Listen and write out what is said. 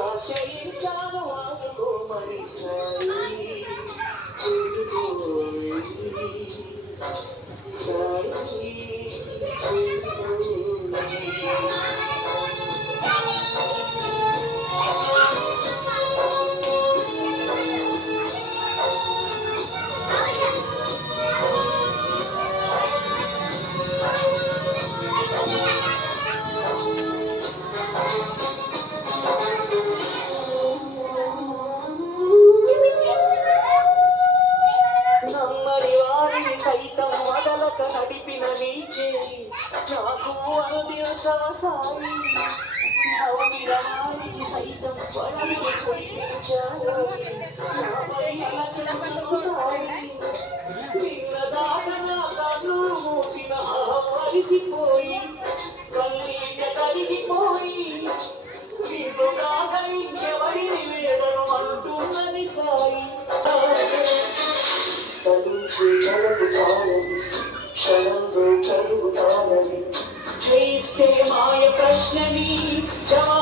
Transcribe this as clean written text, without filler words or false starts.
ఆశ్రయించాను అనుకోమని సాయి చెడిపోయి సాయి నమ్మని వారిని సైతం వదలక నడిపిన నీ చేయి నాకు అనుదించవ సాయి నవ్విన వారిని సైతం వడలికి పొడిపించావు నిన్న దాకా నా కళ్ళు మూసిన అహం అలిసిపోయి కన్నీట కరిగిపోయి నీతో కాక ఇంకెవరిని వేడను అంటున్నది సాయి తలుచు జలపు చాలని క్షణంలో చదువుతానని జయిస్తే మాయ ప్రశ్నని జవాబు